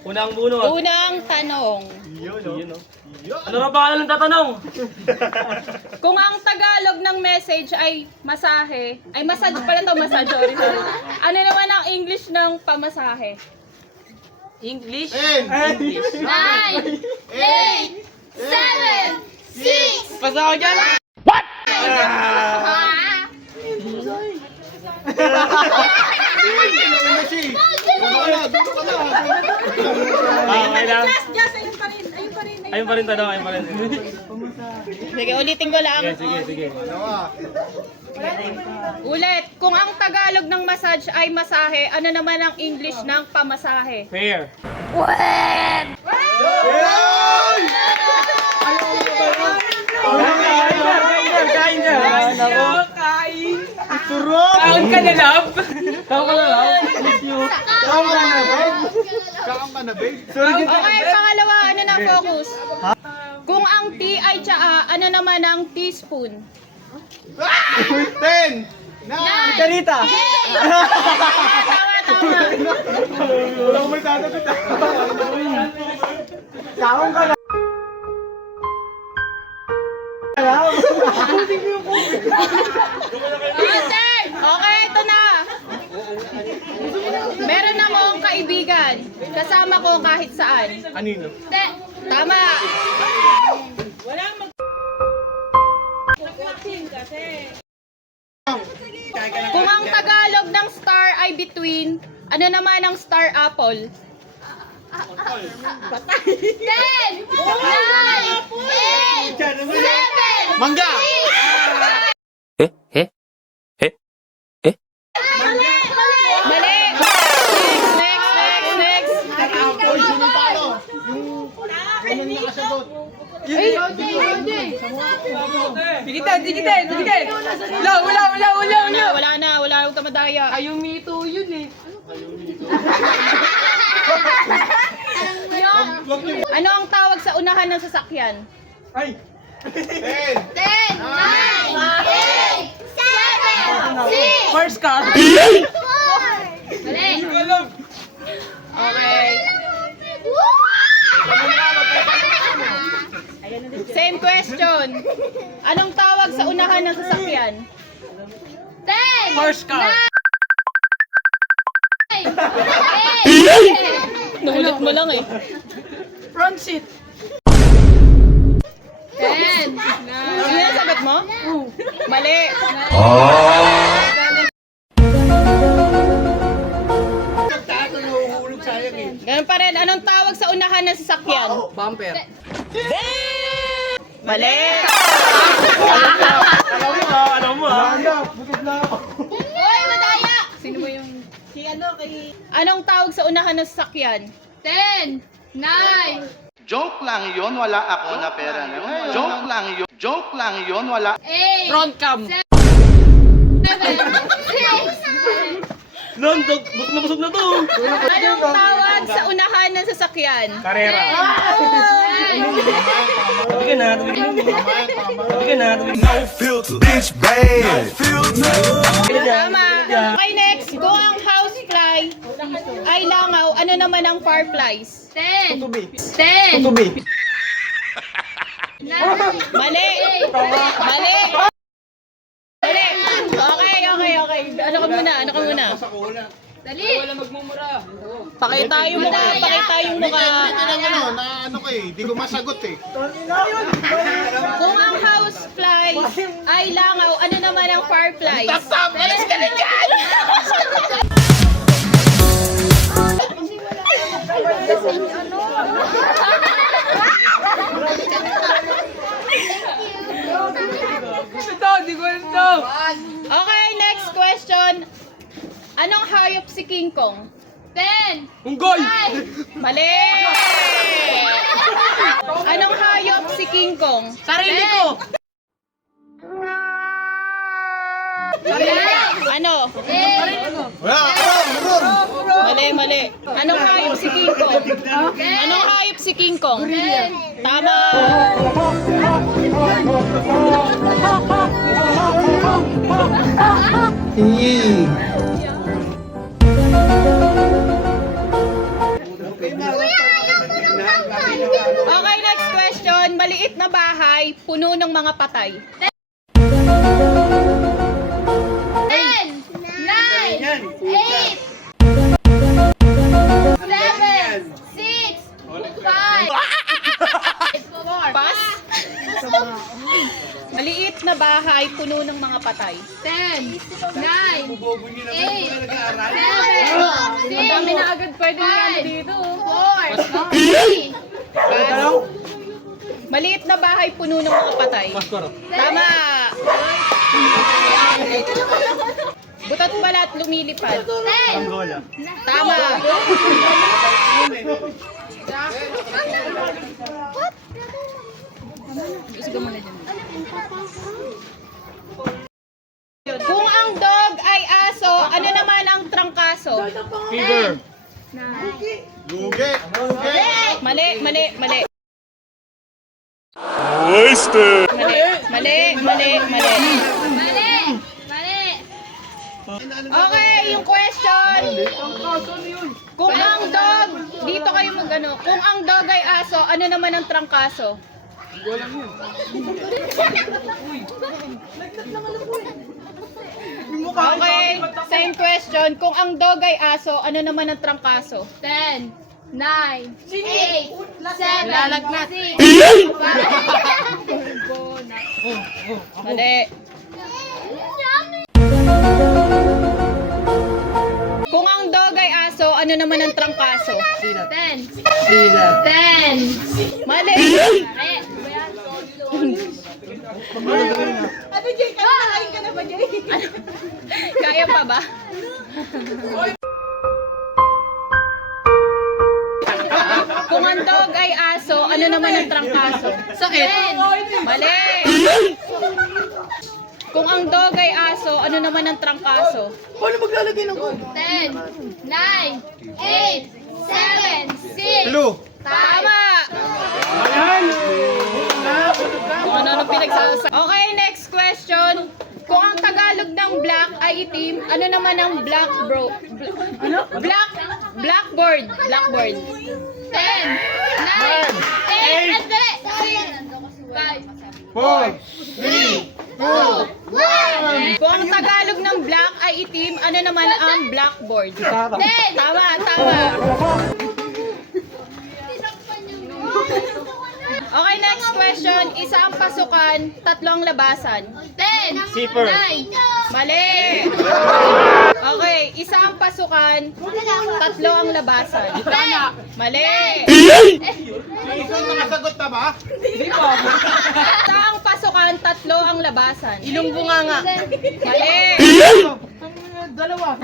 Unang bunot. Unang tanong. Yun, oh. Ano na ba ng tatanong? Kung ang Tagalog ng message ay masahe, ay massage pala to, massage, sorry. Ano naman ang English ng pamasahe? English? 9, 8, 7, 6. Pasa ako dyan! Okay lang. Just, ayun pa rin. Ayun pa rin tanong, ayun pa rin. Sige, ulitin ko lang. Sige. Ulit, kung ang Tagalog ng massage ay masahe, ano naman ang English ng pamasahe? Fair. Kain ka. Kaon ka na, love! Okay, pangalawa, ano na focus? Kung ang tea ay tsaa, ano naman ang teaspoon? 10, 9, Kanita! Tama. Walang may tatagot. Kaon ka na. Okay, ito na. Meron akong kaibigan. Kasama ko kahit saan. Anino? Tama. Kung ang Tagalog ng star ay between, ano naman ang star apple? 10, 9, 8, 7. Mangga! Mali. Next. Ganun nakasagot. Digitay! Wala na. Huwag ka madaya. Ay, yung Me Too yun eh. Ano ang tawag sa unahan ng sasakyan? 10, 9, 8, 7, 6. First car! Mali. Okay. Same question. Anong tawag sa unahan ng sasakyan? 10, First car! Nahulit mo lang eh. Front seat! 10. Ano yung sagot mo? Mali. Ganun pa rin. Anong tawag sa unahan ng sasakyan? Bumper! Mali. Alam mo ah. Hoy, madaya! Sino mo yung... Anong tawag sa unahan ng sasakyan? 10, 9, Joke lang yon, wala ako na pera na. Joke lang yon, wala. 8, Front cam! 7, 6. Busog na to. Anong tawag sa unahan ng sasakyan? Karera. Sabi ka na. No filter, bitch bad. Tama. Okay, next. Kung ang housefly ay langaw, ano naman ang fireflies? 10, 10, Mali. Mali. Okay. Ano ka muna? dali. Pakita yung mukha. Ano ko eh, di ko masagot eh. Kung ang housefly ay langaw, ano naman ang fireflies? Alis ka na dyan! Di ko ito! Okay, next question. Anong hayop si King Kong? 10, Unggoy! Mali! Anong hayop si King Kong? Sarili ko! Ano? Wala, Mali. Anong hayop si King Kong? Anong hayop si King Kong? Tama! puno ng mga patay? 10, 9, 8, 7, 6, 5, 4, Pass? Maliit na bahay, puno ng mga patay. 10, 9, 8, 7, Ang dami 6, na agad pwede yan dito. 4, 3, Maliit na bahay, puno ng mga patay. Tama! Butot balat, lumilipad. 10, Tama! Sige muna dyan. Kung ang dog ay aso, ano naman ang trangkaso? Fever. Lugi. Mali, mali, mali. Wasted. Mali, mali, mali, mali. Mali. Mali. Okay, yung question. Kung ang dog, dito kayo mag-ano, kung ang dog ay aso, ano naman ang trangkaso? Okay, same question. Kung ang dog ay aso, ano naman ang trangkaso? 10, 9, 8, 7, Lalagnat. 6, 5, Mali. Kung ang dog ay aso, ano naman ang trangkaso? 10, Sila. 10, Mali. Ano, Jay? Kakain ka na ba, Jay? Kaya pa ba? Kung ang dog ay aso, ano naman ang trangkaso? Sakit. Mali. Kung ang dog ay aso, ano naman ang trangkaso? Paano maglalagay ng 10, 9, 8, 7, 6, Blue. Tama! Kung ano pinagsasasa. Okay, next question. Kung ang Tagalog ng black ay itim, ano naman ang black bro? Blackboard. Blackboard. 10, 9, 8, 5, 4. 2, 1. Kung ang Tagalog ng black ay itim, ano naman ang blackboard? 10. Tama, tama. Okay, next question. Isa ang pasukan, tatlong labasan. 10, Zipper. 9, Mali. Okay, isa ang pasukan, tatlo ang labasan. Mali. Eh, Nakasagot na ba? Isa ang pasukan, tatlo ang labasan. Ilong bunganga. Mali. Dalawa.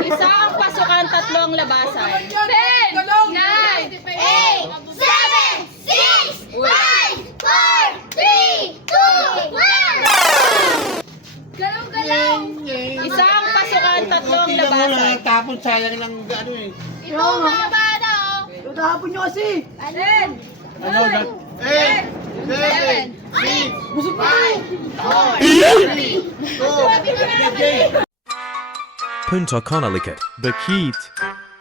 Isa ang pasukan, tatlo ang labasan. 10, 9, 8, 7, 6, 5, 4, 3, 2, 1. Galaw-galaw. Isa ang pasukan, tatlo ang labasan. Tapon sayang ng ano eh. Ito, mga bata, oh. Tatapon nyo kasi. Alin? 8, 7, 6, Busog pa. 4, 3, 2, Punta Connecticut. The Keat.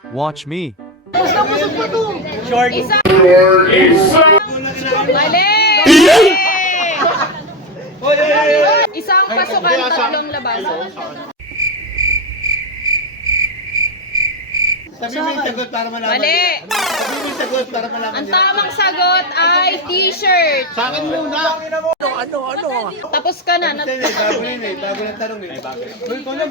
Watch me. Busog pa to. Short. Isa. Mali. Isa ang pasukan, tatlong labasan. Sabi mo yung sagot para malaman. Mali. Sabi mo yung sagot para malaman. Ang tamang sagot ay t-shirt. Sa akin muna. Tapos ka na. Bago yun eh. Bago ng tanong eh.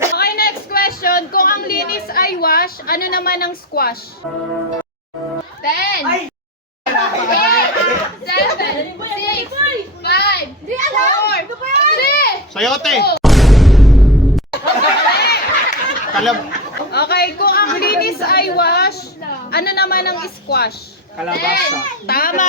Okay, next question. Kung ang linis ay wash, ano naman ang squash? 10, 8, 7, 6, 5, 4, 3, Sayote. Kalab. Okay, kung ang linis ay wash, ano naman ang squash? Kalabasa. Tama.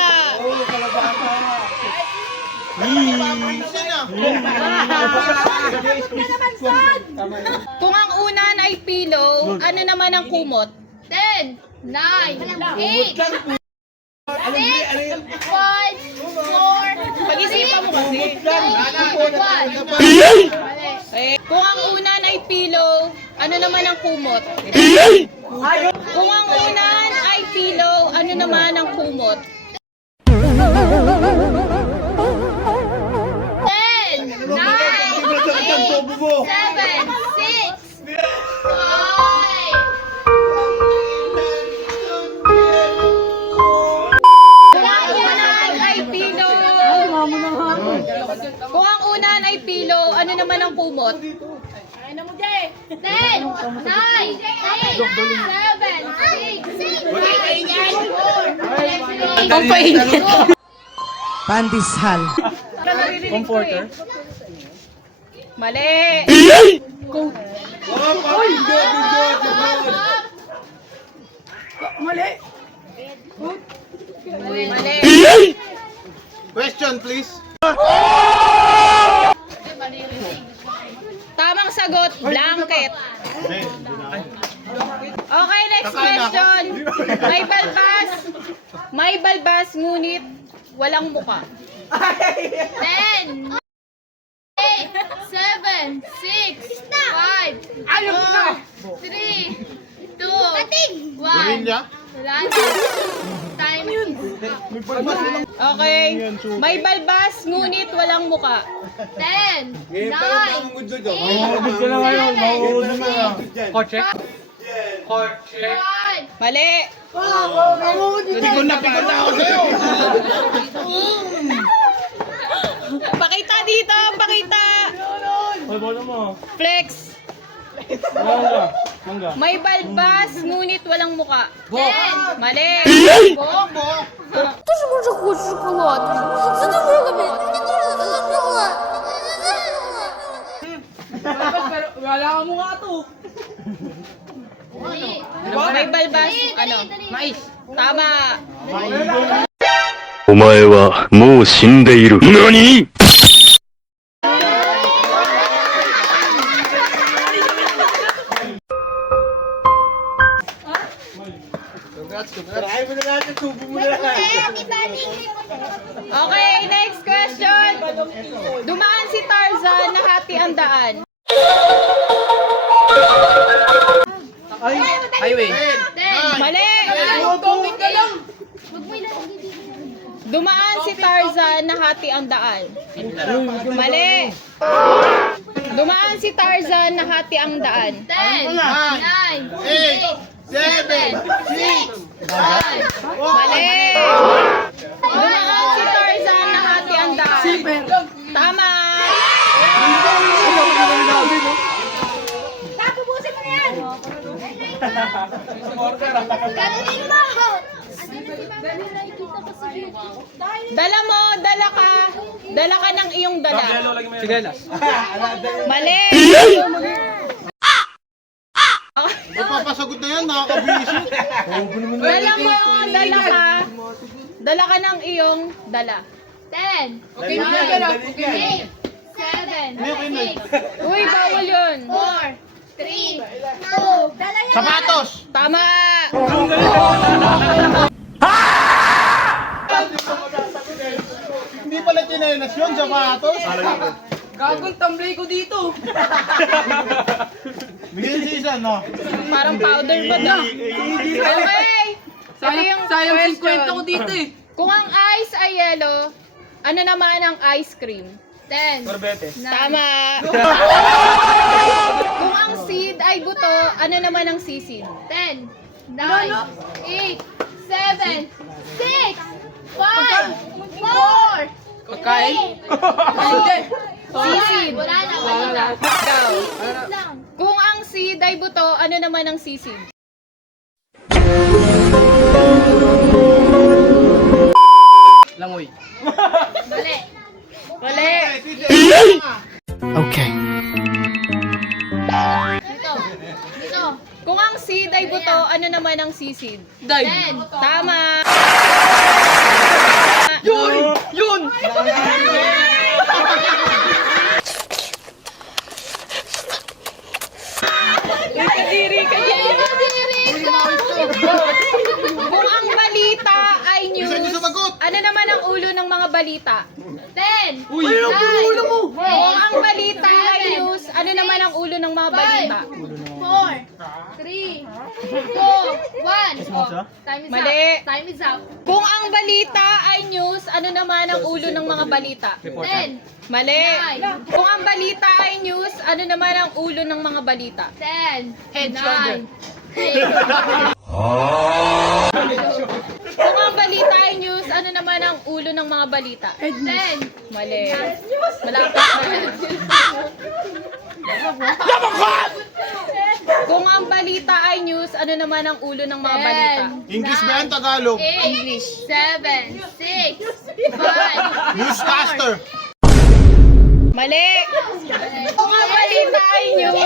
Kung ang unan ay pillow, ano naman ang kumot? 10, 9, 8, 6, 5, 4, Pag-isipan mo kasi. 1. Okay. Kung ang unan ay pillow, ano naman ang kumot? Kung ang unan ay ay pillow, ano naman ang kumot? 10, 9, 8, 7, 6, 5. Kung ang unan ay pillow, ano naman ang kumot? 10, 9, 8, 7, 6, 5, 4, 3, 2, Pandesal. Comforter. Mali! Mali. Mali! Question, please. Tamang sagot, blanket. Okay, next question. May balbas, ngunit walang muka. 10, 8, 7, 6, 5, 4, 3, 2, 1. Wala na. Time. Okay. May balbas, ngunit walang muka. 10, 9, 8, 7, 6, Kotse. 5. Mali! Pikon na ako sa'yo. Pakita dito! Pakita! Ay, bola mo. Flex! Mangga. Mangga. May balbas, ngunit walang muka. 10, Mali! Тоже уже хочешь шоколад? За дорогами. Мне тоже за шоколад. Wala ka mo nga to. May balbas, ano? Mais. Tama! お前はもう死んでいる。何 Okay, next question. Dumaan si Tarzan, nahati ang daan. Highway. 10. Mali! Dumaan si Tarzan, nahati ang daan. Mali! Dumaan si Tarzan, nahati ang daan. 10, 9, 8, 7, 6, 5. Mali! Dumaan si Tarzan, nahati ang daan. Tama! Tapubusin mo na yan! Galing mo! Dala ka ng iyong dala. Yellow, lagi mo yan. Mali! Papasagot na yan, nakakabisi. Dala ka ng iyong dala. 10, Okay, mga galaw. 8, 7, 6, Uy, bawal yun. 4, 3, 2, Sapatos! Tama! Hindi pala chinelas yun, sapatos. Gagong tamblay ko dito. Bigyan si isa, no? Parang powder ba na? Okay! Ito yung Sayang question. 50 ko dito eh. Kung ang ice ay yellow, ano naman ang ice cream? 10, Sorbete. Tama! Kung ang seed ay buto, ano naman ang sisid? 10, 9, 8, 7, 6, 5, 4, Pagkain? 3, Sisid. wala na. Ikaw. Lang. Kung ang seed ay buto, ano naman ang sisid? Langoy. Mali. Mali! Okay. Dito. Dito. Kung ang seed ay buto, ano naman ang sisid? 10, Tama! Yun! Yun! Kadiri ka dyan! Kung ang balita ay news, Isa niyo sumagot. ano naman ang ulo ng mga balita? 10, Uy! Ulo mo! Kung ang balita ay news, ano naman ang ulo ng mga balita? 4, 4, 3, 2, 1. Time is Mali. up. Time is up. Kung ang balita ay news, ano naman ang ulo ng mga balita? 10, Mali. Kung ang balita ay news, ano naman ang ulo ng mga balita? 10, Head, 9, 8. Kung ang balita ay news, ano naman ang ulo ng mga balita? 10, Mali. Malapit na. Kung ang balita ay news, ano naman ang ulo ng mga balita? English ba yan, Tagalog? English. 7, 6, 5, Newscaster. Mali. Kung ang balita ay news,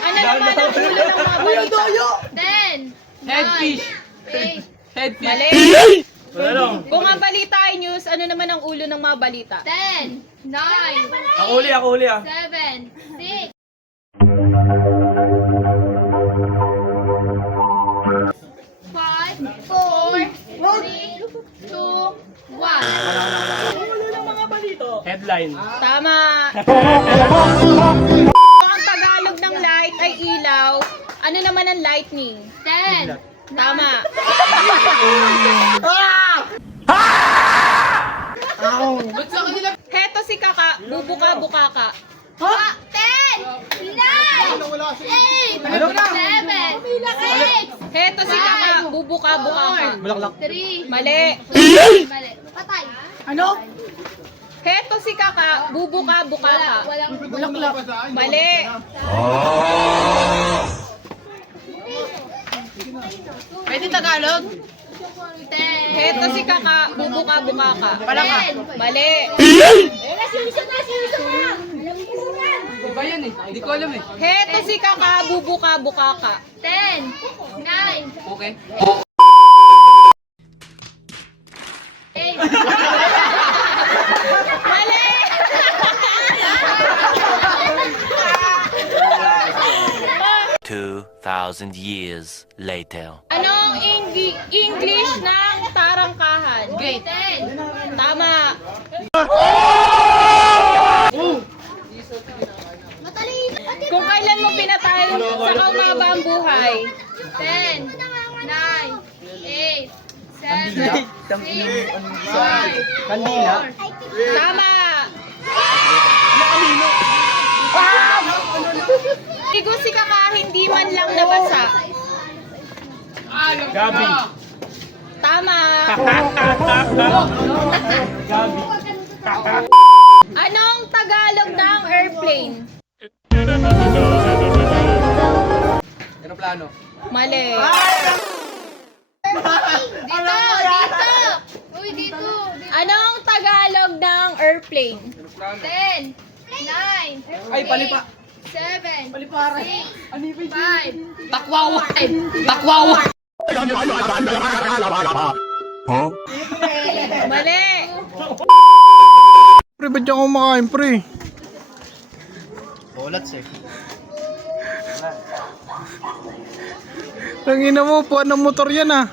ano naman ang ulo ng mga balita? 10, Headfish. 8, Headfish. Mali. Wala lang. Kung ang balita ay news, ano naman ang ulo ng mga balita? 10, 9, Ako huli ah. 7, 6, 5, 4, 3, 2, 1. Headline. Tama. Kung ang Tagalog ng light ay ilaw, ano naman ang lightning? 10, Tama. Ba't sa kanila? Heto si Kaka, bubuka-buka ka. 10, 9, 8, 7, 6, Heto si Kaka, bubuka-buka ka. 3, Mali. mali. Patay. Heto si Kaka, bubuka-buka ka. Walang Mali. Pwede Tagalog? 10, Heto si Kaka, bubuka-buka ka. Palaka. Mali. Iba yan eh. Hindi ko alam eh. Heto si Kaka, bubuka-buka ka. 10, 9, Okay. 8, Mali. 2,000 years later. Anong English ng tarangkahan? Gate. 10, Tama. Kung kailan mo pinatay sa kaumaba ang buhay? 10, 9, 8, 7, 6, 5, Kandila. 4, Tama. Ligo si Kaka, hindi man lang nabasa. Gabi. Tama. Gabi. Anong Tagalog ng airplane? Aeroplano. Mali. Dito, dito. Uy, dito. Anong Tagalog ng airplane? 10, 9, Ay, palipa. 7, Palipara. 6, 5, Takwawa. Takwawa. Mali. Pre, ba't yan kumakain, pre? Bolats eh. Tangina mo, puwan ng motor yan ah.